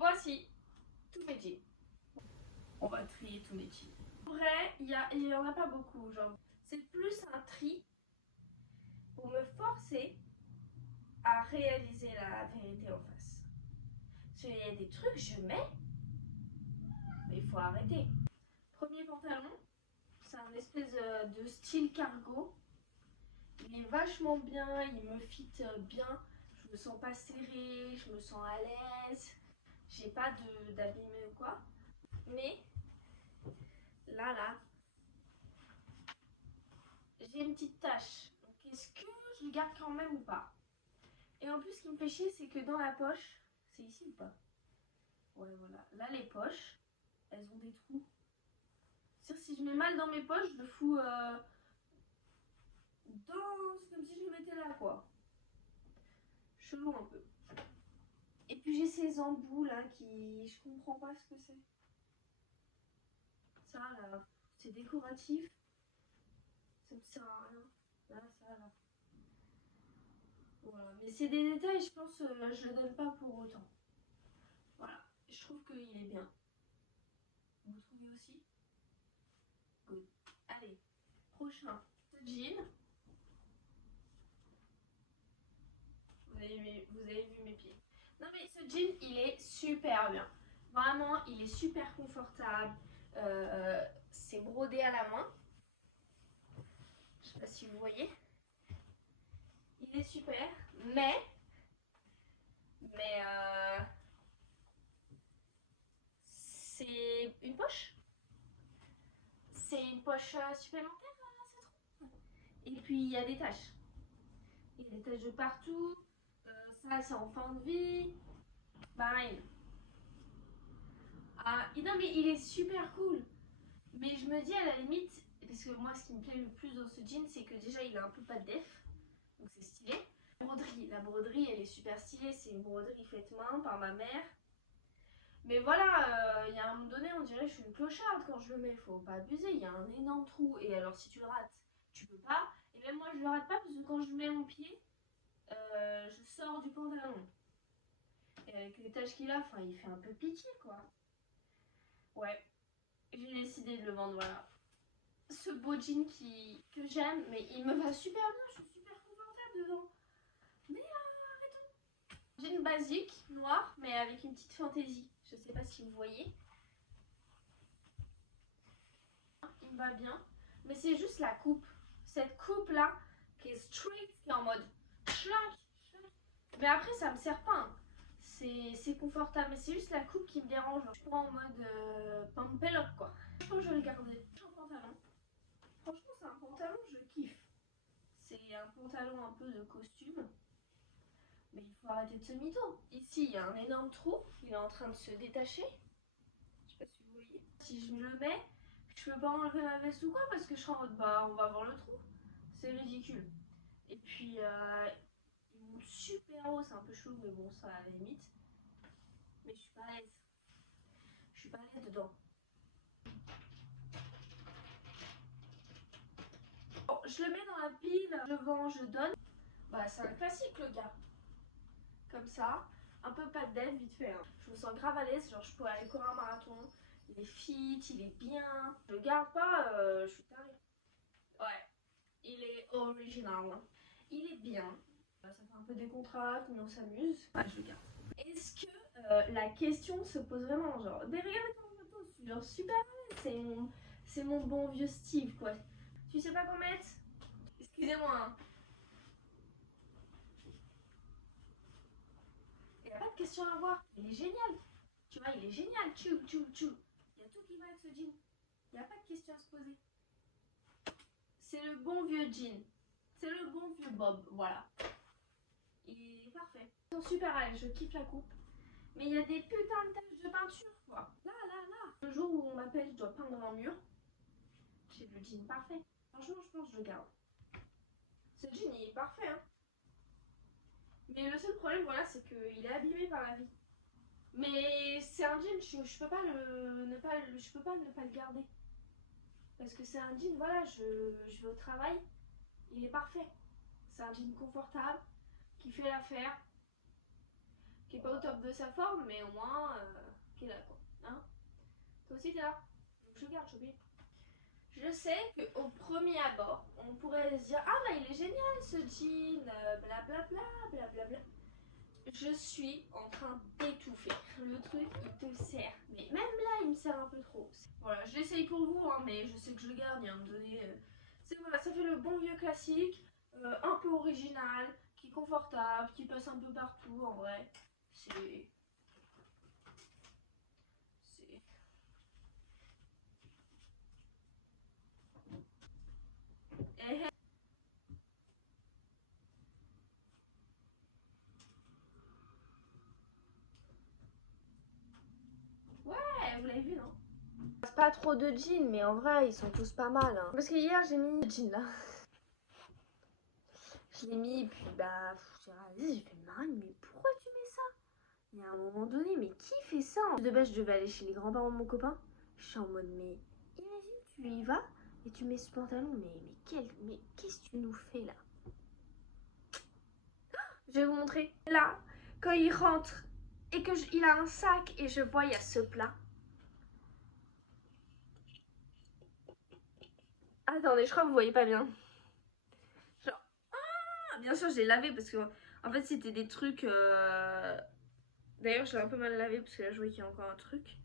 Voici tous mes jeans. On va trier tous mes jeans. En vrai, il y en a pas beaucoup. Genre, c'est plus un tri pour me forcer à réaliser la vérité en face. Parce qu'il y a des trucs, je mets, mais il faut arrêter. Premier pantalon, c'est un espèce de style cargo. Il est vachement bien, il me fit bien. Je me sens pas serrée, je me sens à l'aise. J'ai pas d'abîmé ou quoi. Mais là, j'ai une petite tache. Donc est-ce que je le garde quand même ou pas? Et en plus, ce qui me fait chier, c'est que dans la poche, c'est ici ou pas? Ouais, voilà. Là, les poches, elles ont des trous. C'est-à-dire, si je mets mal dans mes poches, je le fous dans... C'est comme si je le mettais là, quoi. Chelou un peu. Et puis j'ai ces embouts là qui... Je comprends pas ce que c'est. Ça là, c'est décoratif. Ça me sert à rien. Là, ça là. Voilà. Mais c'est des détails, je pense, je le donne pas pour autant. Voilà. Je trouve qu'il est bien. Vous trouvez aussi? Good. Allez, prochain. Ce jean. Vous avez vu mes pieds. Non mais ce jean, il est super bien. Vraiment, il est super confortable. C'est brodé à la main. Je sais pas si vous voyez. Il est super, mais c'est une poche. C'est une poche supplémentaire, c'est trop. Et puis il y a des taches. Il y a des taches de partout. Ça, c'est en fin de vie. Pareil. Ah, non mais il est super cool. Mais je me dis à la limite, parce que moi ce qui me plaît le plus dans ce jean, c'est que déjà il a un peu pas de def, donc c'est stylé. La broderie elle est super stylée, c'est une broderie faite main par ma mère. Mais voilà, il y a un moment donné, on dirait que je suis une clocharde quand je le mets, faut pas abuser, il y a un énorme trou. Et alors si tu le rates, tu peux pas. Et même moi je le rate pas parce que quand je mets mon pied, je sors du pantalon. Et avec les taches qu'il a, enfin il fait un peu pitié quoi. Ouais, j'ai décidé de le vendre, voilà. Ce beau jean que j'aime, mais il me va super bien, je suis super confortable dedans. Mais arrêtons. Jean basique, noir, mais avec une petite fantaisie. Je sais pas si vous voyez. Il me va bien, mais c'est juste la coupe. Cette coupe là, qui est straight, qui est en mode schlac, schlac. Mais après, ça me sert pas. Hein. C'est confortable, mais c'est juste la coupe qui me dérange. Je prends en mode pump up quoi. Je pense que je vais le garder. Un pantalon. Franchement, c'est un pantalon, je kiffe. C'est un pantalon un peu de costume. Mais il faut arrêter de se mytho. Ici, il y a un énorme trou. Il est en train de se détacher. Je sais pas si vous voyez. Si je me le mets, je peux pas enlever ma veste ou quoi parce que je serai en mode bah on va voir le trou. C'est ridicule. Et puis il monte super haut, c'est un peu chaud, mais bon, ça à la limite. Mais je suis pas à l'aise. Je suis pas à l'aise dedans. Bon, je le mets dans la pile, je vends, je donne. Bah c'est un classique le gars. Comme ça, un peu pas de def, vite fait. Hein. Je me sens grave à l'aise, genre je pourrais aller courir un marathon. Il est fit, il est bien. Je le garde pas, je suis tarée. Ouais, il est original. Il est bien. Ça fait un peu décontracté, mais on s'amuse. Ouais, je le garde. Est-ce que la question se pose vraiment, genre, mais regardez ton photo, je suis genre super à l'aise. C'est mon bon vieux Steve, quoi. Tu sais pas quoi mettre? Excusez-moi, hein. Il n'y a pas de question à avoir. Il est génial. Tu vois, il est génial. Tchou, tchou, tchou. Il y a tout qui va avec ce jean. Il n'y a pas de question à se poser. C'est le bon vieux jean. C'est le bon vieux Bob, voilà. Il est parfait. Ils sont super à l'aise, je kiffe la coupe. Mais il y a des putains de taches de peinture, quoi. Là, là, là. Le jour où on m'appelle, je dois peindre un mur. J'ai le jean parfait. Franchement, je pense que je le garde. Ce jean, il est parfait, hein. Mais le seul problème, voilà, c'est qu'il est abîmé par la vie. Mais c'est un jean, je peux pas je peux pas ne pas le garder. Parce que c'est un jean, voilà, je vais au travail, il est parfait. C'est un jean confortable, qui fait l'affaire. qui est pas au top de sa forme, mais au moins qui est là quoi. Hein, toi aussi t'es là. Donc je garde, j'oublie. Je sais qu'au premier abord, on pourrait se dire ah bah il est génial ce jean, blablabla, blablabla. Je suis en train d'étouffer. Le truc il te sert, mais même là il me sert un peu trop. Voilà, je l'essaye pour vous, hein, mais je sais que je le garde, il y a un moment donné. Voilà, ça fait le bon vieux classique, un peu original, qui est confortable, qui passe un peu partout en vrai. C'est. Eh, ouais, vous l'avez vu, non? Pas trop de jeans, mais en vrai, ils sont tous pas mal. Hein. Parce que hier, j'ai mis le jean là. Je l'ai mis, et puis bah, j'ai fait Marine, mais pourquoi tu mets ça? Il y a un moment donné, mais qui fait ça? De base, je devais aller chez les grands-parents de mon copain. Je suis en mode, mais imagine, tu y vas et tu mets ce pantalon, mais qu'est-ce que tu nous fais là? Je vais vous montrer. Là, quand il rentre et que il a un sac et je vois, il y a ce plat. Attendez, je crois que vous voyez pas bien. Genre, ah, bien sûr, je l'ai lavé parce que en fait, c'était des trucs. D'ailleurs, je l'ai un peu mal lavé parce que là, je vois qu'il y a encore un truc.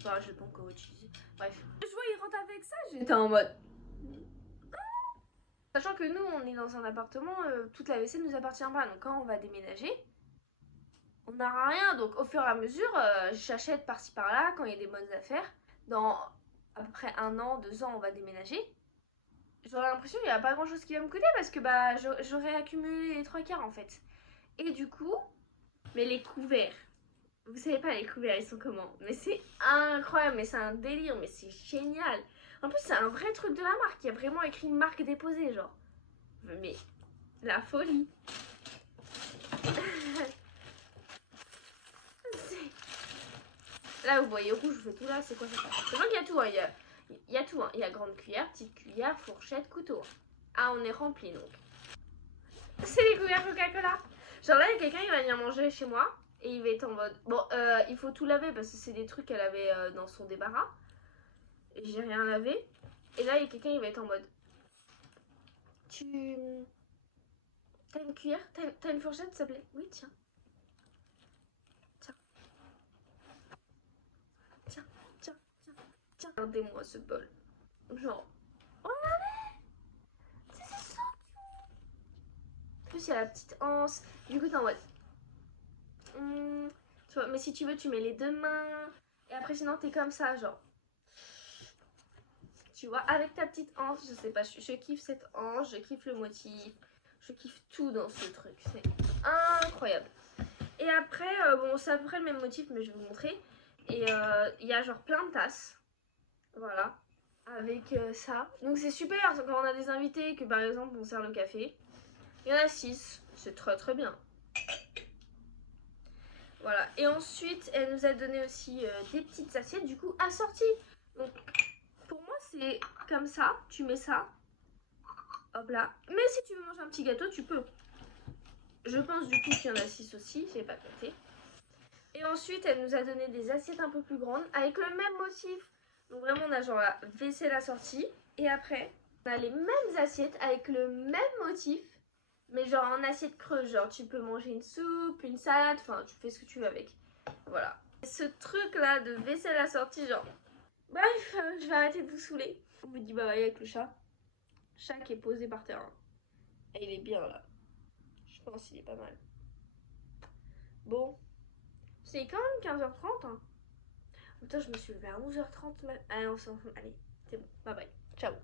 Enfin, je vais pas encore utiliser. Bref. Je vois, il rentre avec ça. J'étais en mode. Sachant que nous, on est dans un appartement, toute la vaisselle nous appartient pas. Donc, quand on va déménager, on n'aura rien. Donc, au fur et à mesure, j'achète par-ci par-là quand il y a des bonnes affaires. Dans à peu près 1 an, 2 ans, on va déménager. J'aurais l'impression qu'il n'y a pas grand chose qui va me coûter parce que bah, j'aurais accumulé les 3 quarts en fait. Et du coup, mais les couverts. Vous savez pas les couverts, ils sont comment? Mais c'est incroyable, mais c'est un délire, mais c'est génial. En plus, c'est un vrai truc de la marque. Il y a vraiment écrit marque déposée, genre. Mais la folie. Là, vous voyez rouge, je fais tout là, c'est quoi ça? C'est vrai qu'il y a tout, hein. Il y a tout, hein. Il y a grande cuillère, petite cuillère, fourchette, couteau. Ah, on est rempli donc. C'est les couverts Coca-Cola. Genre là, il y a quelqu'un qui va venir manger chez moi. Et il va être en mode. Bon, il faut tout laver parce que c'est des trucs qu'elle avait dans son débarras. Et j'ai rien lavé. Et là, il y a quelqu'un qui va être en mode. Tu. T'as une cuillère? T'as une fourchette, s'il te plaît? Oui, tiens. Tiens. Tiens, tiens, tiens, tiens. Regardez-moi ce bol. Genre. Regardez! C'est ça! En plus, il y a la petite anse. Du coup, t'es en mode. Tu vois, mais si tu veux, tu mets les 2 mains. Et après, sinon, t'es comme ça, genre. Tu vois, avec ta petite hanche, je sais pas, je kiffe cette hanche, je kiffe le motif, je kiffe tout dans ce truc, c'est incroyable. Et après, bon, c'est à peu près le même motif, mais je vais vous montrer. Et il y a genre plein de tasses, voilà, avec ça. Donc c'est super, quand on a des invités, que par exemple on sert le café. Il y en a 6, c'est très très bien. Voilà, et ensuite elle nous a donné aussi des petites assiettes, du coup assorties. Donc pour moi c'est comme ça, tu mets ça, hop là. Mais si tu veux manger un petit gâteau, tu peux. Je pense du coup qu'il y en a 6 aussi, j'ai pas compté. Et ensuite elle nous a donné des assiettes un peu plus grandes avec le même motif. Donc vraiment on a genre la vaisselle assortie. Et après on a les mêmes assiettes avec le même motif. Mais genre en assiette creuse, genre tu peux manger une soupe, une salade, enfin tu fais ce que tu veux avec. Voilà. Ce truc là de vaisselle assortie, genre. Bref, je vais arrêter de vous saouler. On vous dit bye bye avec le chat. Chat qui est posé par terre. Et il est bien là. Je pense qu'il est pas mal. Bon. C'est quand même 15h30. Hein. Putain, je me suis levée à 11h30. Allez, allez, c'est bon. Bye bye. Ciao.